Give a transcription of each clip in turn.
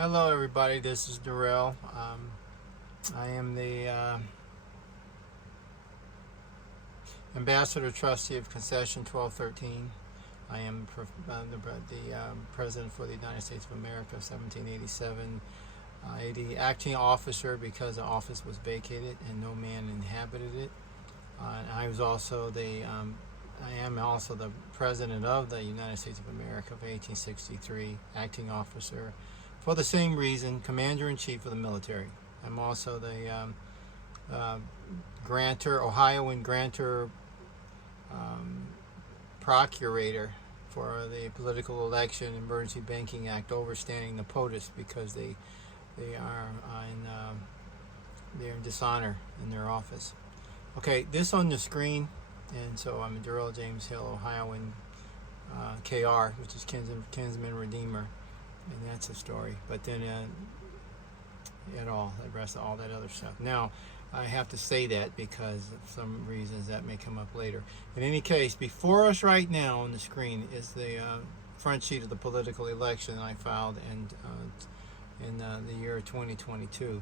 Hello everybody, this is Darrell. I am the Ambassador Trustee of Concession 1213. I am the President for the United States of America, 1787. The acting officer because the office was vacated and no man inhabited it. I am also the President of the United States of America of 1863, acting officer for the same reason, Commander-in-Chief of the military. I'm also the Ohioan grantor, procurator for the Political Election Emergency Banking Act, overstanding the POTUS because they're in dishonor in their office. Okay, this on the screen, and so I'm Darrell James Hill, Ohioan KR, which is Kinsman Redeemer. And that's a story. But then all that other stuff. Now, I have to say that because of some reasons that may come up later. In any case, before us right now on the screen is the front sheet of the political election I filed in the year 2022.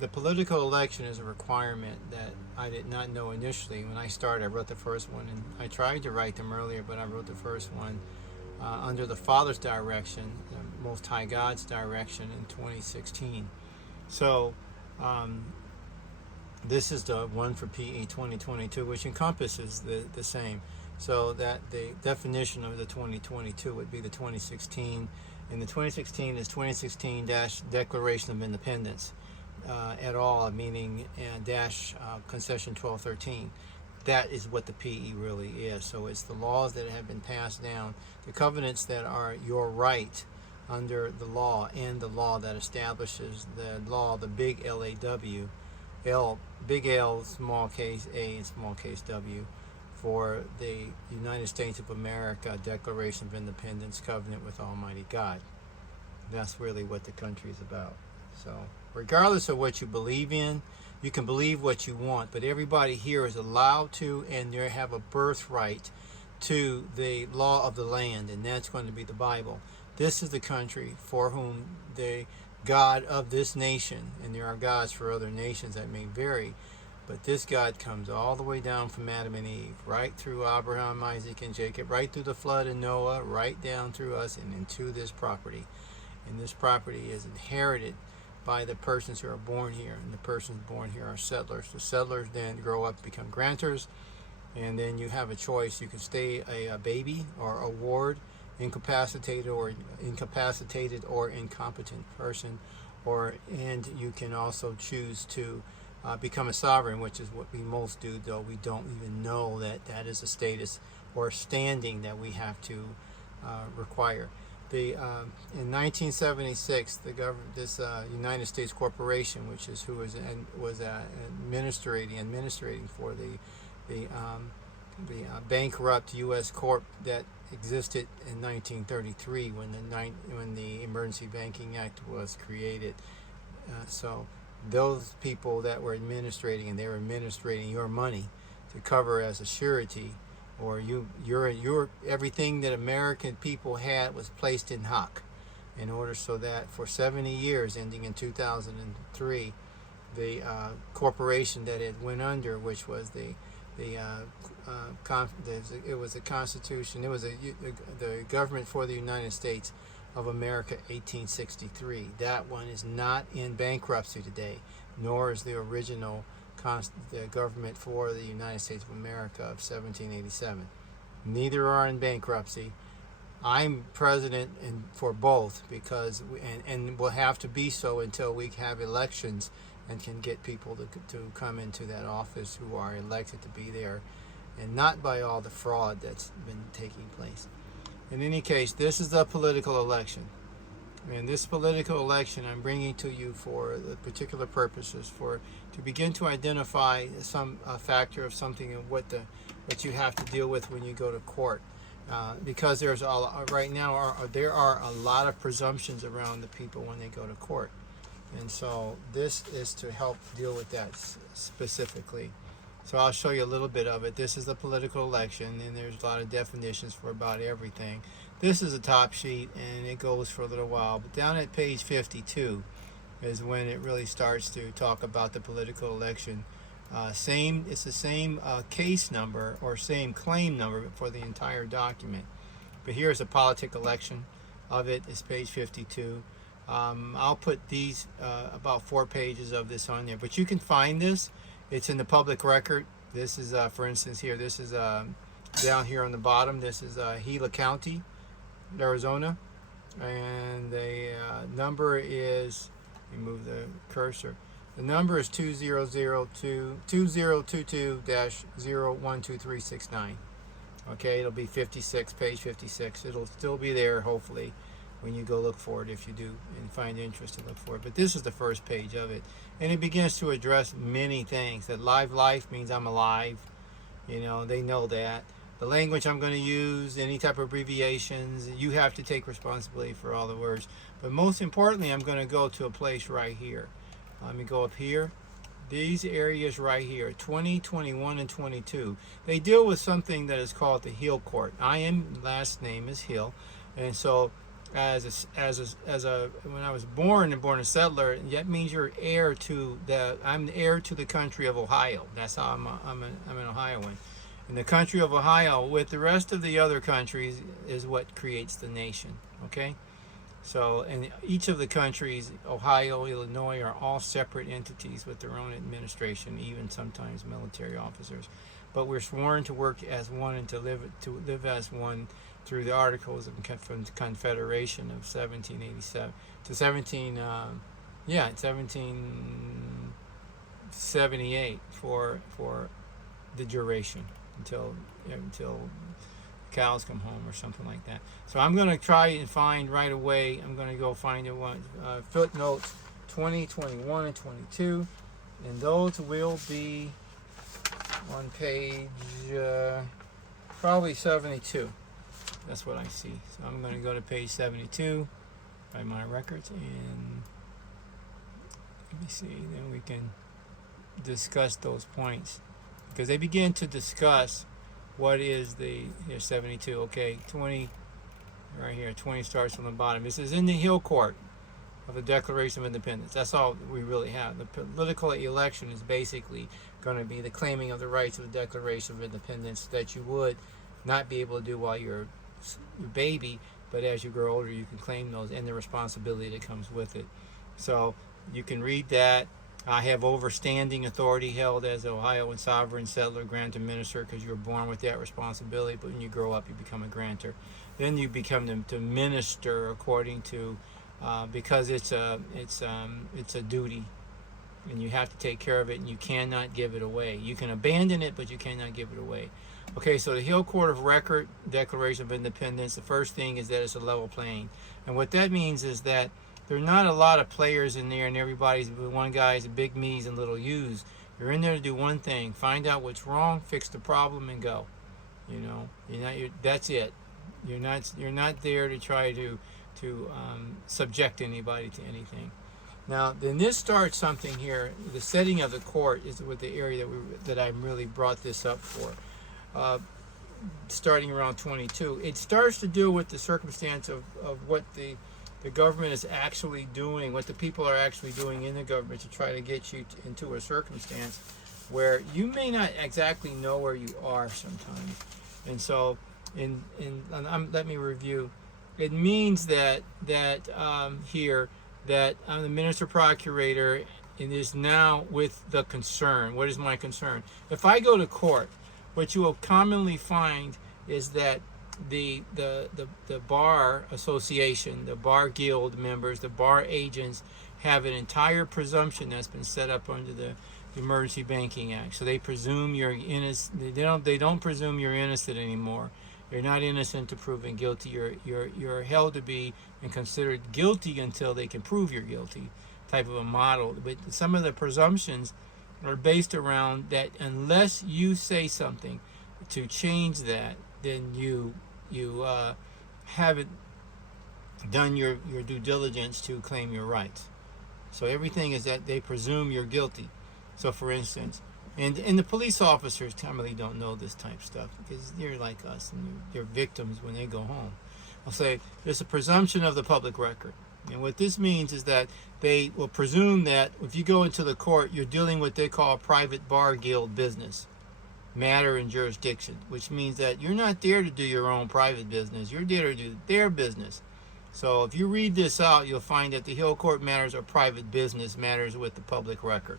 The political election is a requirement that I did not know initially. When I started, I wrote the first one, and I tried to write them earlier, but I wrote the first one under the Father's direction, the Most High God's direction in 2016. So this is the one for PE 2022, which encompasses the same. So that the definition of the 2022 would be the 2016, and the 2016 is 2016-Declaration of Independence at all, meaning concession 1213. That is what the PE really is. So it's the laws that have been passed down, the covenants that are your right under the law, and the law that establishes the law, the big LAW, big L, small case A, and small case W, for the United States of America Declaration of Independence covenant with Almighty God. That's really what the country is about. So regardless of what you believe in, you can believe what you want, but everybody here is allowed to, and they have a birthright to the law of the land, and that's going to be the Bible. This is the country for whom the God of this nation, and there are gods for other nations that may vary, but this God comes all the way down from Adam and Eve, right through Abraham, Isaac, and Jacob, right through the flood and Noah, right down through us and into this property. And this property is inherited by the persons who are born here, and the persons born here are settlers. The settlers then grow up, become grantors, and then you have a choice. You can stay a baby or a ward, incapacitated or incompetent person, and you can also choose to become a sovereign, which is what we most do, though we don't even know that is a status or standing that we have to require. In 1976, this United States Corporation, which is who was administrating for the bankrupt U.S. Corp that existed in 1933 when the Emergency Banking Act was created. So those people that were administrating, and they were administrating your money to cover as a surety, or your everything that American people had was placed in hock, in order so that for 70 years, ending in 2003, the corporation that it went under, which was it was a Constitution, it was the government for the United States of America, 1863. That one is not in bankruptcy today, nor is the original the government for the United States of America of 1787. Neither are in bankruptcy. I'm president for both because and will have to be so until we have elections and can get people to come into that office who are elected to be there, and not by all the fraud that's been taking place. In any case, this is the political election. And this political election I'm bringing to you for the particular purposes, to begin to identify some factor of something and what you have to deal with when you go to court. Because there are a lot of presumptions around the people when they go to court. And so this is to help deal with that specifically. So I'll show you a little bit of it. This is the political election, and there's a lot of definitions for about everything. This is a top sheet, and it goes for a little while. But down at page 52 is when it really starts to talk about the political election. It's the same case number or same claim number for the entire document. But here's a politic election of it. It's page 52. I'll put these about 4 pages of this on there, but you can find this. It's in the public record. This is, for instance, here. This is down here on the bottom. This is Gila County, Arizona, and the number is. Let me move the cursor. The number is 2022-012369. Okay, it'll be 56, page 56. It'll still be there, hopefully, when you go look for it, if you do and find interest to look for it. But this is the first page of it, and it begins to address many things. That live life means I'm alive. You know, they know that. The language I'm going to use, any type of abbreviations, you have to take responsibility for all the words. But most importantly, I'm going to go to a place right here. Let me go up here. These areas right here, 20, 21, and 22, they deal with something that is called the Hill Court. Last name is Hill, and so when I was born a settler, that means you're I'm the heir to the country of Ohio. That's how I'm an Ohioan. And the country of Ohio, with the rest of the other countries, is what creates the nation. Okay. So, and each of the countries, Ohio, Illinois, are all separate entities with their own administration, even sometimes military officers. But we're sworn to work as one and to live as one through the Articles of Confederation of 1787 to 1778 for the duration until cows come home or something like that. So I'm going to try and find right away. I'm going to go find it one footnotes 20, 21, and 22, and those will be on page probably 72. That's what I see. So I'm going to go to page 72 by my records, and let me see. Then we can discuss those points, because they begin to discuss what is here's 72, okay, 20, right here, 20 starts from the bottom. This is in the Hill Court of the Declaration of Independence. That's all we really have. The political election is basically going to be the claiming of the rights of the Declaration of Independence that you would not be able to do while you're a baby, but as you grow older, you can claim those and the responsibility that comes with it. So you can read that. I have overstanding authority held as an Ohioan sovereign settler, grantor, minister, because you were born with that responsibility. But when you grow up, you become a grantor. Then you become to minister according to, because it's a duty, and you have to take care of it, and you cannot give it away. You can abandon it, but you cannot give it away. Okay, so the Hill Court of Record, Declaration of Independence. The first thing is that it's a level playing, and what that means is that there are not a lot of players in there, and everybody's one guy's big me's and little you's. You're in there to do one thing: find out what's wrong, fix the problem, and go. You know, that's it. You're not there to try to subject anybody to anything. Now, then this starts something here. The setting of the court is with the area that I really brought this up for. Starting around 22, it starts to deal with the circumstance of what the government is actually doing, what the people are actually doing in the government to try to get you into a circumstance where you may not exactly know where you are sometimes. And so, let me review. It means that here that I'm the minister procurator, and is now with the concern. What is my concern? If I go to court, what you will commonly find is that the bar association, the bar guild members, the bar agents have an entire presumption that's been set up under the Emergency Banking Act. So they presume you're innocent. They don't presume you're innocent anymore. You're not innocent to proven guilty. You're held to be and considered guilty until they can prove you're guilty, type of a model. But some of the presumptions are based around that unless you say something to change that, then you haven't done your due diligence to claim your rights. So everything is that they presume you're guilty. So for instance, and the police officers commonly don't know this type of stuff because they're like us and they're victims when they go home. I'll say there's a presumption of the public record. And what this means is that they will presume that if you go into the court, you're dealing with what they call private bar guild business, matter and jurisdiction, which means that you're not there to do your own private business. You're there to do their business. So if you read this out, you'll find that the Hill Court matters are private business matters with the public record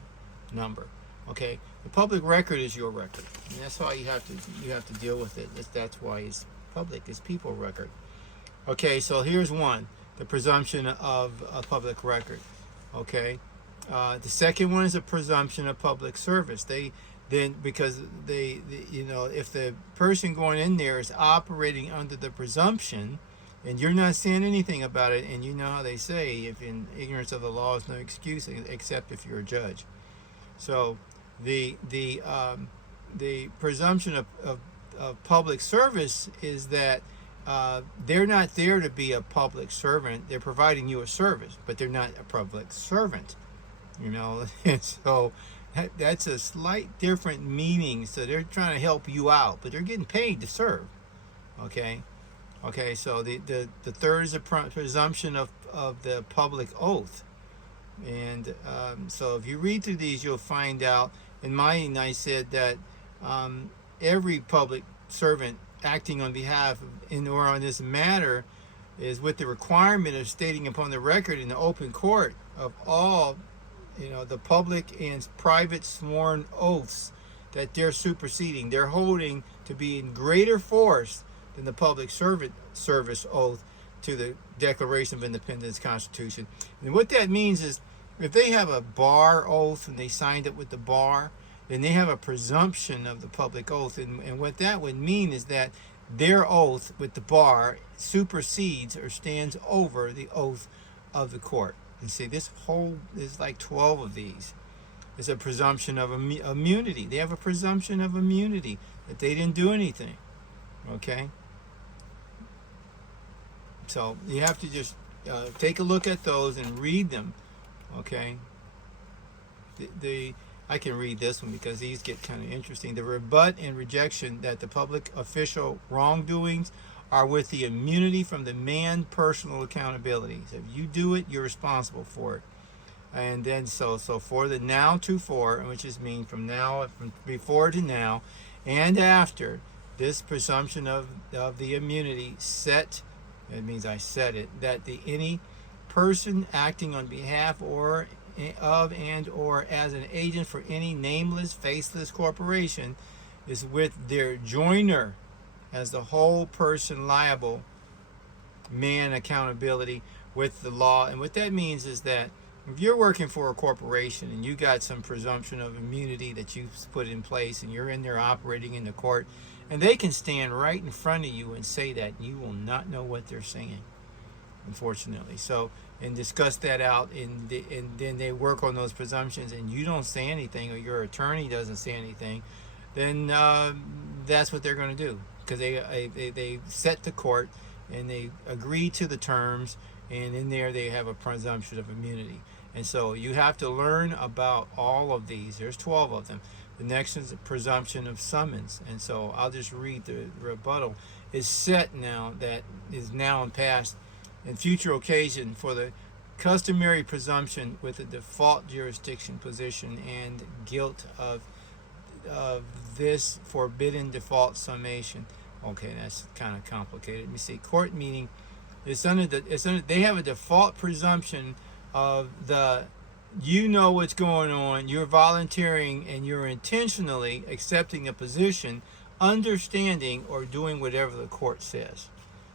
number. Okay, the public record is your record, and that's how you have to deal with it. That's why it's public. It's people record. Okay, so here's one. The presumption of a public record. Okay, the second one is a presumption of public service. Because if the person going in there is operating under the presumption, and you're not saying anything about it, and you know how they say, if in ignorance of the law is no excuse, except if you're a judge. So the presumption of public service is that they're not there to be a public servant. They're providing you a service, but they're not a public servant. And so that's a slight different meaning. So they're trying to help you out, but they're getting paid to serve. Okay. So the third is a presumption of the public oath. And so if you read through these, you'll find out. In mine, I said that every public servant acting on behalf of or on this matter is with the requirement of stating upon the record in the open court of all the public and private sworn oaths that they're superseding, they're holding to be in greater force than the public service oath to the Declaration of Independence Constitution. And what that means is if they have a bar oath and they signed it with the bar, then they have a presumption of the public oath. And what that would mean is that their oath with the bar supersedes or stands over the oath of the court. And see, there's like 12 of these. There's a presumption of immunity. They have a presumption of immunity that they didn't do anything. Okay? So you have to just take a look at those and read them. Okay? I can read this one because these get kind of interesting. The rebut and rejection that the public official wrongdoings are with the immunity from the man's personal accountability. So if you do it, you're responsible for it. And then so for the now to for, which is mean from before to now, and after this presumption of the immunity set, it means I said it, that any person acting on behalf or of and or as an agent for any nameless, faceless corporation is with their joiner as the whole person liable, man accountability with the law. And what that means is that if you're working for a corporation and you got some presumption of immunity that you've put in place and you're in there operating in the court, and they can stand right in front of you and say that, and you will not know what they're saying, unfortunately. So, and discuss that out, and then they work on those presumptions, and you don't say anything, or your attorney doesn't say anything, then that's what they're going to do, because they set the court and they agree to the terms, and in there they have a presumption of immunity. And so you have to learn about all of these. There's 12 of them. The next is a presumption of summons. And so I'll just read the rebuttal. Is set now, that is now and past, in future occasion for the customary presumption with the default jurisdiction position and guilt of this forbidden default summation. Okay, that's kind of complicated. Let me see. Court meeting is under they have a default presumption of you know what's going on, you're volunteering and you're intentionally accepting a position, understanding or doing whatever the court says.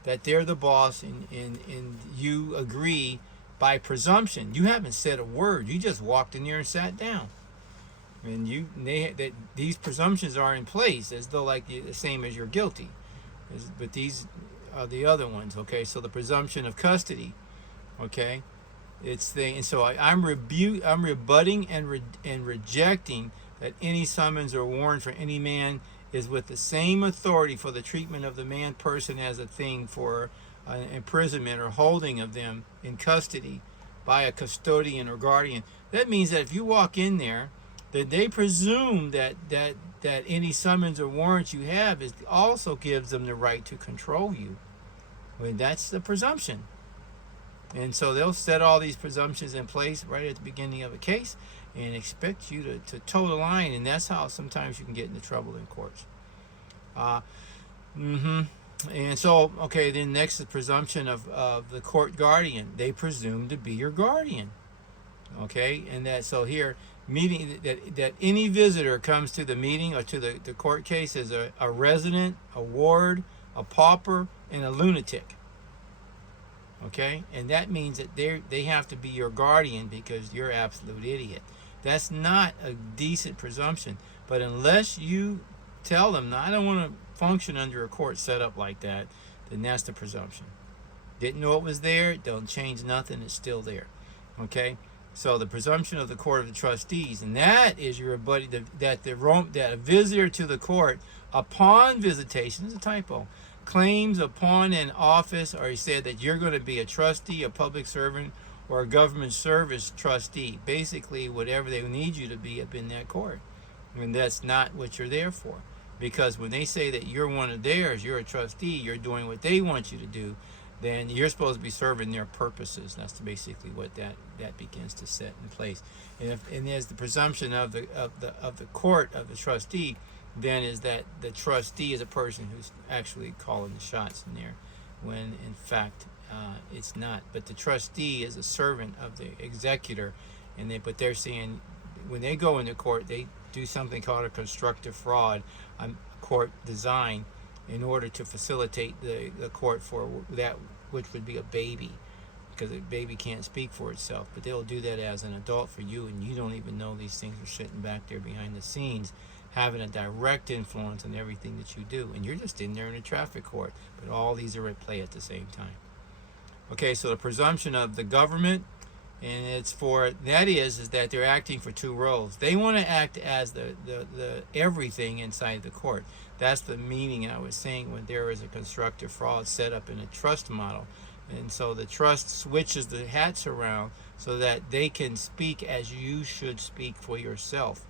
That they're the boss, and you agree by presumption. You haven't said a word. You just walked in there and sat down. And these presumptions are in place as though like the same as you're guilty. But these are the other ones. Okay, so the presumption of custody. Okay, and so I'm rebutting and rejecting that any summons or warrant for any man is with the same authority for the treatment of the man person as a thing for imprisonment or holding of them in custody by a custodian or guardian. That means that if you walk in there, that they presume that any summons or warrant you have also gives them the right to control you. Well, that's the presumption. And so they'll set all these presumptions in place right at the beginning of a case and expect you to toe the line, and that's how sometimes you can get into trouble in courts. And so, okay, then next is presumption of the court guardian. They presume to be your guardian. Okay, and that, so here, meeting that any visitor comes to the meeting or to the court case as a resident, a ward, a pauper, and a lunatic. Okay, and that means that they have to be your guardian because you're an absolute idiot. That's not a decent presumption. But unless you tell them, no, I don't want to function under a court setup like that, then that's the presumption. Didn't know it was there, don't change nothing, it's still there. Okay, so the presumption of the court of the trustees, and that is your buddy that a visitor to the court upon visitation, is a typo, claims upon an office, or he said that you're going to be a trustee, a public servant, or a government service trustee, basically whatever they need you to be up in that court. And that's not what you're there for. Because when they say that you're one of theirs, you're a trustee, you're doing what they want you to do, then you're supposed to be serving their purposes. That's basically what that begins to set in place. And there's the presumption of the court of the trustee, then is that the trustee is a person who's actually calling the shots in there, when in fact it's not. But the trustee is a servant of the executor, but they're saying when they go into court, they do something called a constructive fraud, court design, in order to facilitate the court for that which would be a baby, because a baby can't speak for itself. But they'll do that as an adult for you, and you don't even know these things are sitting back there behind the scenes, having a direct influence on everything that you do. And you're just in there in a traffic court, but all these are at play at the same time. Okay, so the presumption of the government, and it's for that is that they're acting for two roles. They want to act as the everything inside the court. That's the meaning I was saying when there is a constructive fraud set up in a trust model. And so the trust switches the hats around so that they can speak as you should speak for yourself.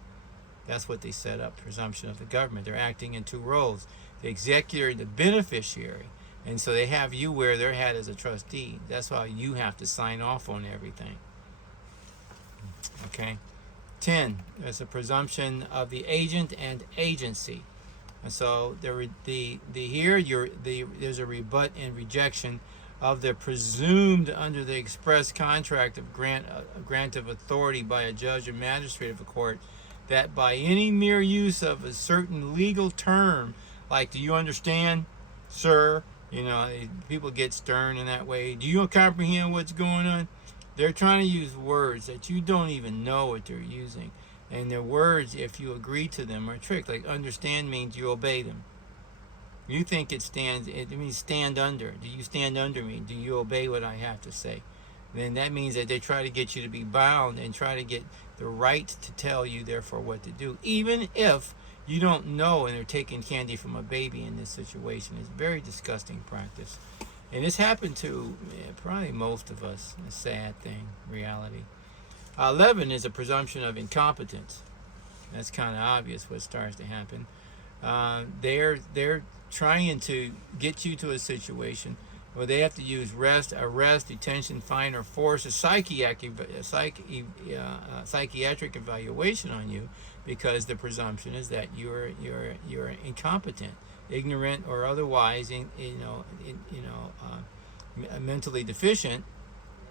That's what they set up, presumption of the government. They're acting in two roles, the executor and the beneficiary. And so they have you wear their hat as a trustee. That's why you have to sign off on everything. Okay. 10, there's a presumption of the agent and agency. And so there's a rebut and rejection of the presumed under the express contract of grant of authority by a judge or magistrate of a court, that by any mere use of a certain legal term, like, do you understand, sir? You know, people get stern in that way. Do you comprehend what's going on? They're trying to use words that you don't even know what they're using. And their words, if you agree to them, are tricked. Like, understand means you obey them. You think it means stand under. Do you stand under me? Do you obey what I have to say? Then that means that they try to get you to be bound and try to get the right to tell you, therefore, what to do. Even if you don't know, and they're taking candy from a baby in this situation. It's very disgusting practice. And this happened to probably most of us. A sad thing, reality. 11 is a presumption of incompetence. That's kind of obvious what starts to happen. They're trying to get you to a situation where they have to use arrest, detention, fine, or force a psychiatric evaluation on you, because the presumption is that you're incompetent, ignorant, or otherwise mentally deficient,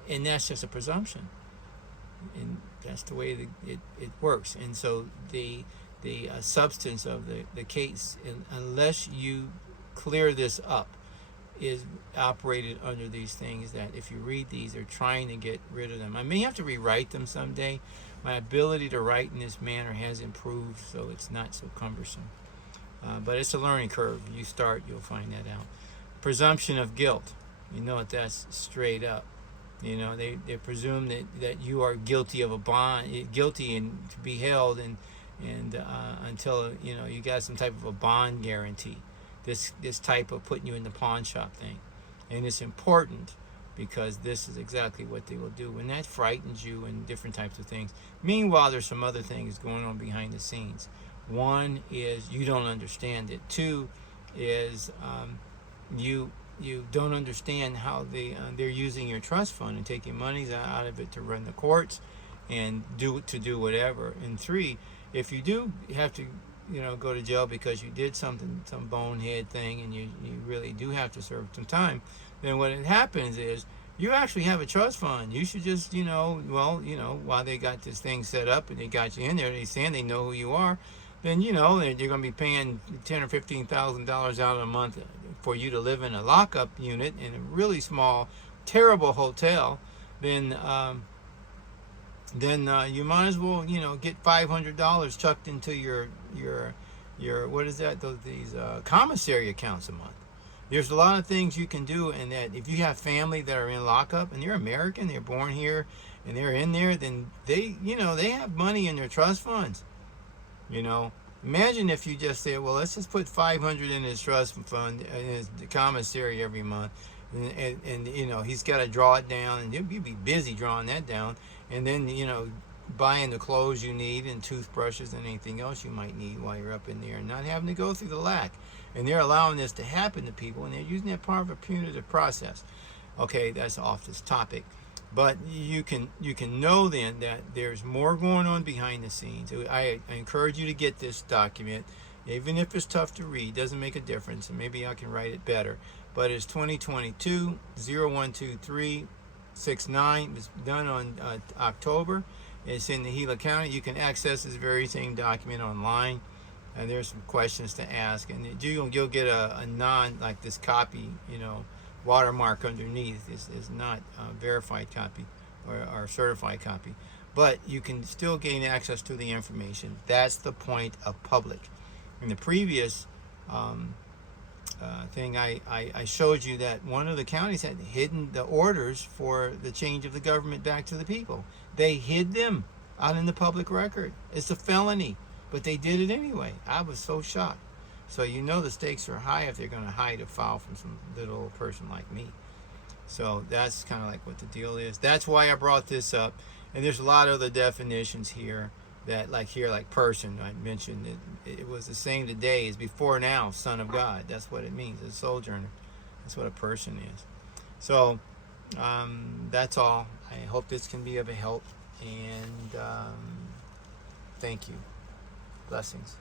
and that's just a presumption, and that's the way it works. And so the substance of the case, unless you clear this up, is operated under these things that, if you read these, they're trying to get rid of them. I may have to rewrite them someday. My ability to write in this manner has improved, so it's not so cumbersome. But it's a learning curve. You start, you'll find that out. Presumption of guilt. You know what that's straight up. You know, they presume that you are guilty of a bond, guilty and to be held and until you got some type of a bond guarantee. This type of putting you in the pawn shop thing. And it's important, because this is exactly what they will do, and that frightens you and different types of things. Meanwhile, there's some other things going on behind the scenes. One is you don't understand it. Two is you you don't understand how they're using your trust fund and taking monies out of it to run the courts and do whatever. And 3, if you do have to go to jail because you did some bonehead thing, and you really do have to serve some time, then what happens is you actually have a trust fund. You should just while they got this thing set up and they got you in there, they saying they know who you are, then they're going to be paying $10,000 or $15,000 out a month for you to live in a lockup unit in a really small, terrible hotel. Then you might as well get $500 chucked into your what is that, these commissary accounts a month. There's a lot of things you can do, and that if you have family that are in lockup and they're American, they're born here and they're in there, then they have money in their trust funds. Imagine if you just say, well, let's just put $500 in his trust fund, in his commissary every month, and he's got to draw it down, and you'll be busy drawing that down, and then buying the clothes you need and toothbrushes and anything else you might need while you're up in there, and not having to go through the lack. And they're allowing this to happen to people, and they're using that part of a punitive process. Okay, that's off this topic, but you can know then that there's more going on behind the scenes. I encourage you to get this document, even if it's tough to read. Doesn't make a difference, and maybe I can write it better. But it's 2022-012369. It's done on October. It's in the Gila County. You can access this very same document online, and there's some questions to ask, and you'll get a like this copy, watermark underneath is not a verified copy or certified copy, but you can still gain access to the information. That's the point of public. In the previous thing, I showed you that one of the counties had hidden the orders for the change of the government back to the people. They hid them out in the public record. It's a felony, but they did it anyway. I was so shocked. So the stakes are high if they're going to hide a file from some little old person like me. So that's kind of like what the deal is. That's why I brought this up. And there's a lot of other definitions here that, like person, I mentioned it was the same today as before now, son of God. That's what it means, a sojourner. That's what a person is. So that's all. I hope this can be of a help. And thank you. Blessings.